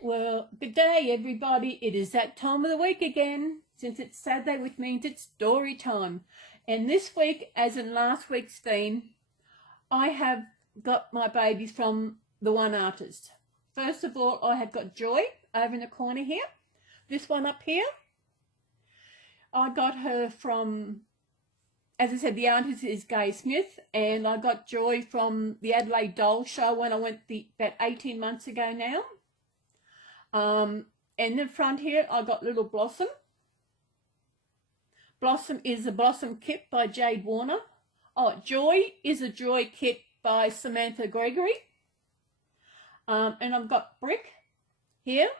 Well, good day everybody. It is that time of the week again. Since it's Saturday, which means it's story time. And this week, as in last week's theme, I have got my babies from the one artist. First of all, I have got Joy over in the corner here. This one up here, I got her from, as I said, the artist is Gay Smith, and I got Joy from the Adelaide Doll Show when I went about 18 months ago now. And in the front here, I got little Blossom. Blossom is a Blossom kit by Jade Warner. Oh, Joy is a Joy kit by Samantha Gregory. And I've got Brick here.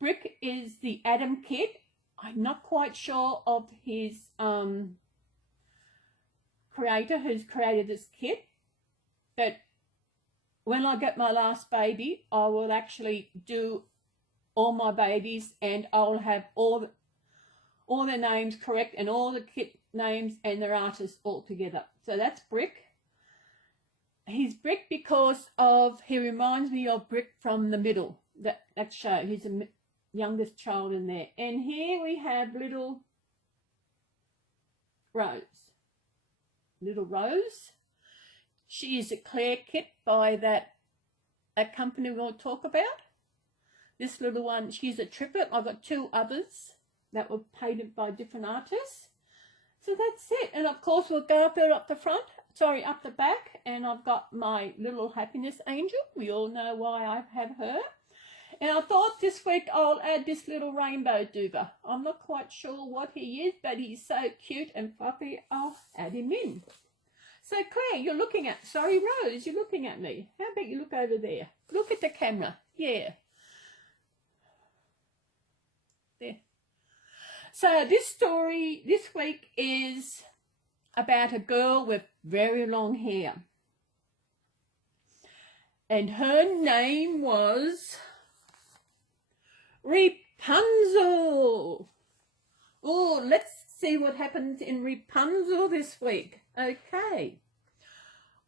Brick is the Adam kit. I'm not quite sure of his creator who's created this kit, but when I get my last baby, I will actually do all my babies, and I'll have all their names correct and all the kit names and their artists all together. So that's Brick. He's Brick because he reminds me of Brick from the middle, that show. He's the youngest child in there. And here we have little Rose. Little Rose. She is a Claire kit by that company we'll talk about. This little one, she's a triplet. I've got two others that were painted by different artists. So that's it. And of course we'll go up there up the front, up the back. And I've got my little happiness angel. We all know why I have her. And I thought this week I'll add this little rainbow duver. I'm not quite sure what he is, but he's so cute and fluffy, I'll add him in. So Claire, you're looking at, Rose, you're looking at me. How about you look over there? Look at the camera. Yeah. There. So this story this week is about a girl with very long hair. And her name was Rapunzel. Oh, let's see what happens in Rapunzel this week. Okay.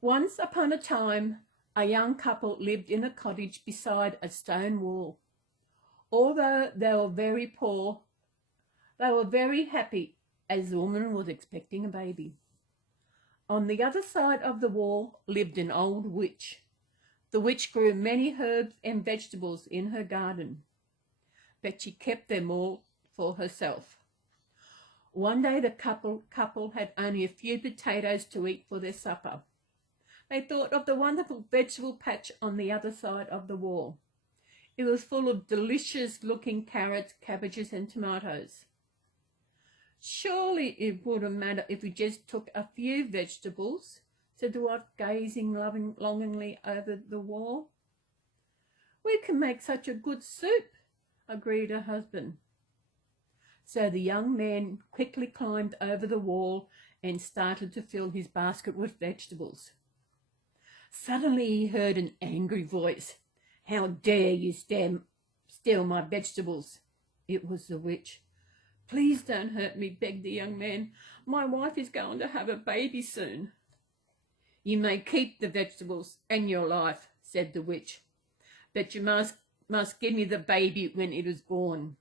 Once upon a time, a young couple lived in a cottage beside a stone wall. Although they were very poor, they were very happy as the woman was expecting a baby. On the other side of the wall lived an old witch. The witch grew many herbs and vegetables in her garden, but she kept them all for herself. One day the couple had only a few potatoes to eat for their supper. They thought of the wonderful vegetable patch on the other side of the wall. It was full of delicious-looking carrots, cabbages and tomatoes. Surely it wouldn't matter if we just took a few vegetables, said the wife, gazing longingly over the wall. We can make such a good soup, agreed her husband. So the young man quickly climbed over the wall and started to fill his basket with vegetables. Suddenly he heard an angry voice. How dare you steal my vegetables? It was the witch. Please don't hurt me, begged the young man. My wife is going to have a baby soon. You may keep the vegetables and your life, said the witch, but you must give me the baby when it is born.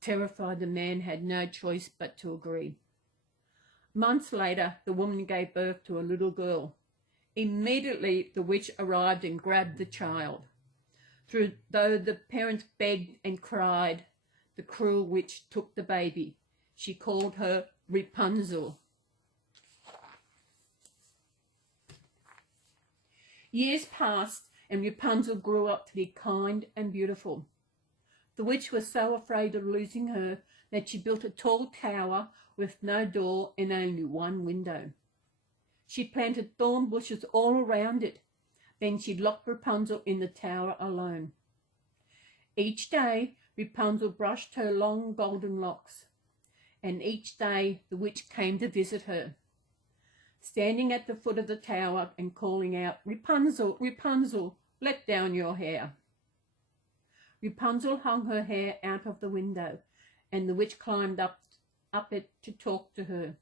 Terrified, the man had no choice but to agree. Months later, the woman gave birth to a little girl. Immediately, the witch arrived and grabbed the child. Though the parents begged and cried, the cruel witch took the baby. She called her Rapunzel. Years passed, and Rapunzel grew up to be kind and beautiful. The witch was so afraid of losing her that she built a tall tower with no door and only one window. She planted thorn bushes all around it. Then she locked Rapunzel in the tower alone. Each day, Rapunzel brushed her long golden locks, and each day the witch came to visit her, standing at the foot of the tower and calling out, Rapunzel, Rapunzel, let down your hair. Rapunzel hung her hair out of the window, and the witch climbed up it to talk to her.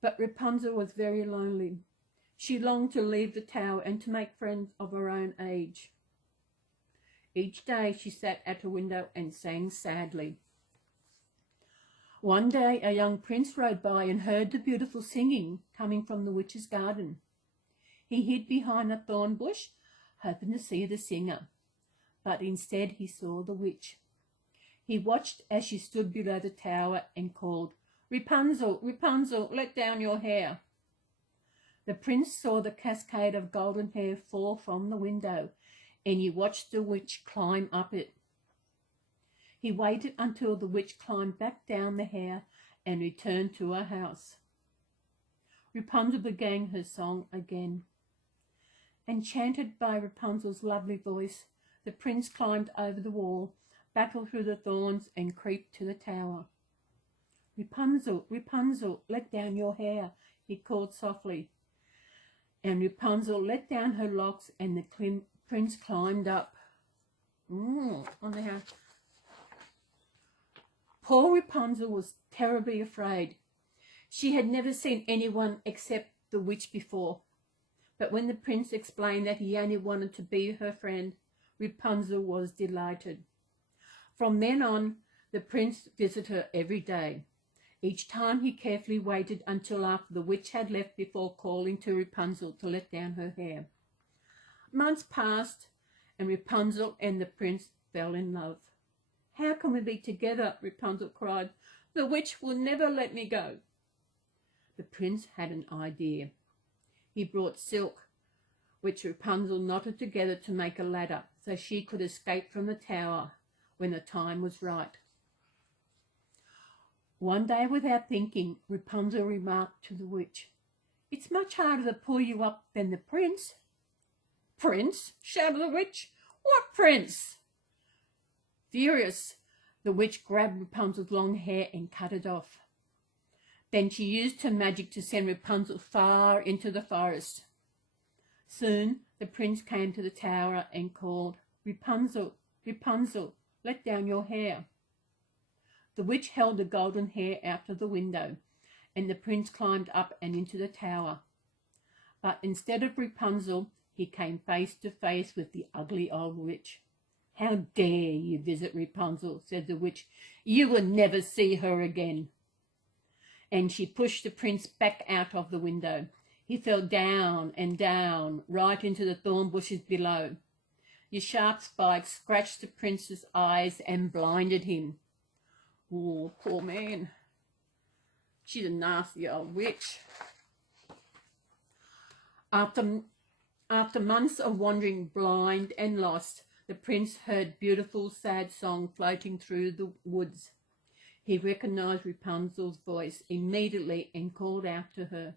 But Rapunzel was very lonely. She longed to leave the tower and to make friends of her own age. Each day she sat at a window and sang sadly. One day a young prince rode by and heard the beautiful singing coming from the witch's garden. He hid behind a thorn bush, hoping to see the singer, but instead he saw the witch. He watched as she stood below the tower and called, "Rapunzel, Rapunzel, let down your hair." The prince saw the cascade of golden hair fall from the window, and he watched the witch climb up it. He waited until the witch climbed back down the hair and returned to her house. Rapunzel began her song again. Enchanted by Rapunzel's lovely voice, the prince climbed over the wall, battled through the thorns, and crept to the tower. "Rapunzel, Rapunzel, let down your hair," he called softly. And Rapunzel let down her locks, and the prince climbed up. On the house. Poor Rapunzel was terribly afraid. She had never seen anyone except the witch before. But when the prince explained that he only wanted to be her friend, Rapunzel was delighted. From then on, the prince visited her every day. Each time he carefully waited until after the witch had left before calling to Rapunzel to let down her hair. Months passed, and Rapunzel and the prince fell in love. "How can we be together?" Rapunzel cried. "The witch will never let me go." The prince had an idea. He brought silk, which Rapunzel knotted together to make a ladder so she could escape from the tower when the time was right. One day, without thinking, Rapunzel remarked to the witch, "It's much harder to pull you up than the prince." "Prince?" shouted the witch. "What prince?" Furious, the witch grabbed Rapunzel's long hair and cut it off. Then she used her magic to send Rapunzel far into the forest. Soon the prince came to the tower and called, "Rapunzel, Rapunzel, let down your hair." The witch held the golden hair out of the window, and the prince climbed up and into the tower. But instead of Rapunzel, he came face to face with the ugly old witch. "How dare you visit Rapunzel?" said the witch. "You will never see her again." And she pushed the prince back out of the window. He fell down and down, right into the thorn bushes below. The sharp spikes scratched the prince's eyes and blinded him. Oh, poor man. She's a nasty old witch. After months of wandering blind and lost, the prince heard beautiful, sad song floating through the woods. He recognized Rapunzel's voice immediately and called out to her.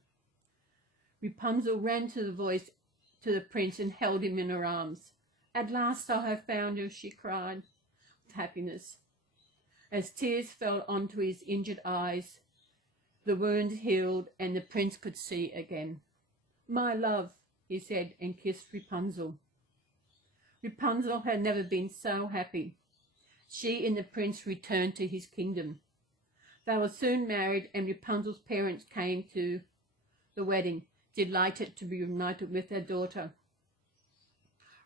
Rapunzel ran to the prince and held him in her arms. "At last I have found you," she cried with happiness. As tears fell onto his injured eyes, the wounds healed and the prince could see again. "My love," he said, and kissed Rapunzel. Rapunzel had never been so happy. She and the prince returned to his kingdom. They were soon married, and Rapunzel's parents came to the wedding, delighted to be reunited with their daughter.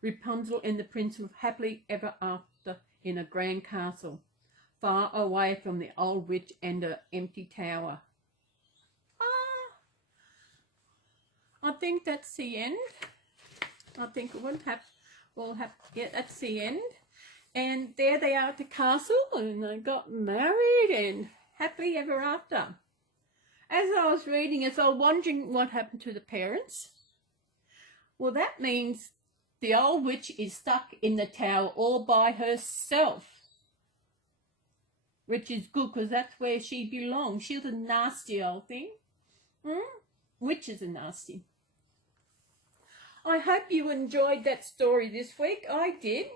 Rapunzel and the prince lived happily ever after in a grand castle, far away from the old witch and her empty tower. I think that's the end. I think yeah, that's the end. And there they are at the castle, and they got married and happily ever after. As I was reading it, I was wondering what happened to the parents. Well, that means the old witch is stuck in the tower all by herself, which is good because that's where she belongs. She was a nasty old thing. Witches are nasty. I hope you enjoyed that story this week. I did.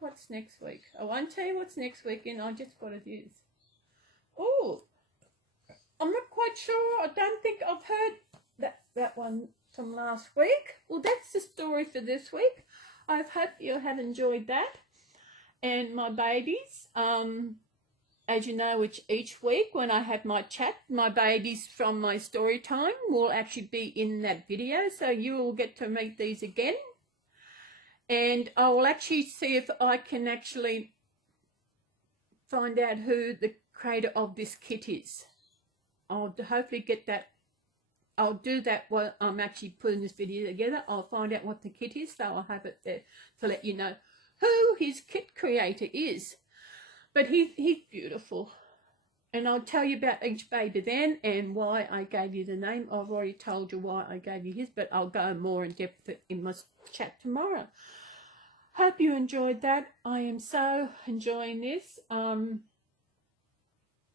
What's next week? I won't tell you what's next week, and I just got it is. Oh, I'm not quite sure. I don't think I've heard that one from last week. Well, that's the story for this week. I hope you have enjoyed that. And my babies, as you know, each week when I have my chat, my babies from my story time will actually be in that video, so you will get to meet these again. And I will actually see if I can actually find out who the creator of this kit is. I'll hopefully get that. I'll do that while I'm actually putting this video together. I'll find out what the kit is, so I'll have it there to let you know who his kit creator is. But he's beautiful. And I'll tell you about each baby then and why I gave you the name. I've already told you why I gave you his, but I'll go more in depth in my chat tomorrow. Hope you enjoyed that. I am so enjoying this.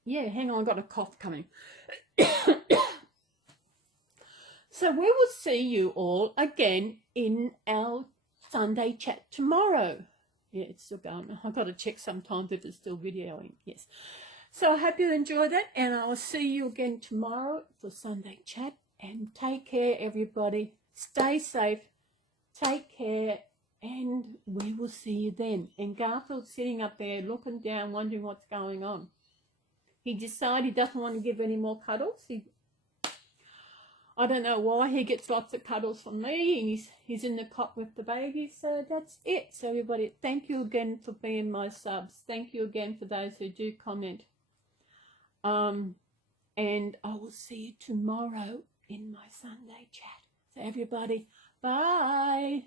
Yeah, hang on, I've got a cough coming. So we will see you all again in our Sunday chat tomorrow. Yeah, it's still going. I've got to check sometimes if it's still videoing. Yes. So I hope you enjoy that, and I'll see you again tomorrow for Sunday chat. And take care, everybody. Stay safe. Take care, and we will see you then. And Garfield's sitting up there looking down, wondering what's going on. He decided he doesn't want to give any more cuddles. I don't know why he gets lots of cuddles from me. He's in the cot with the baby. So that's it. So everybody, thank you again for being my subs. Thank you again for those who do comment. And I will see you tomorrow in my Sunday chat. So everybody, bye.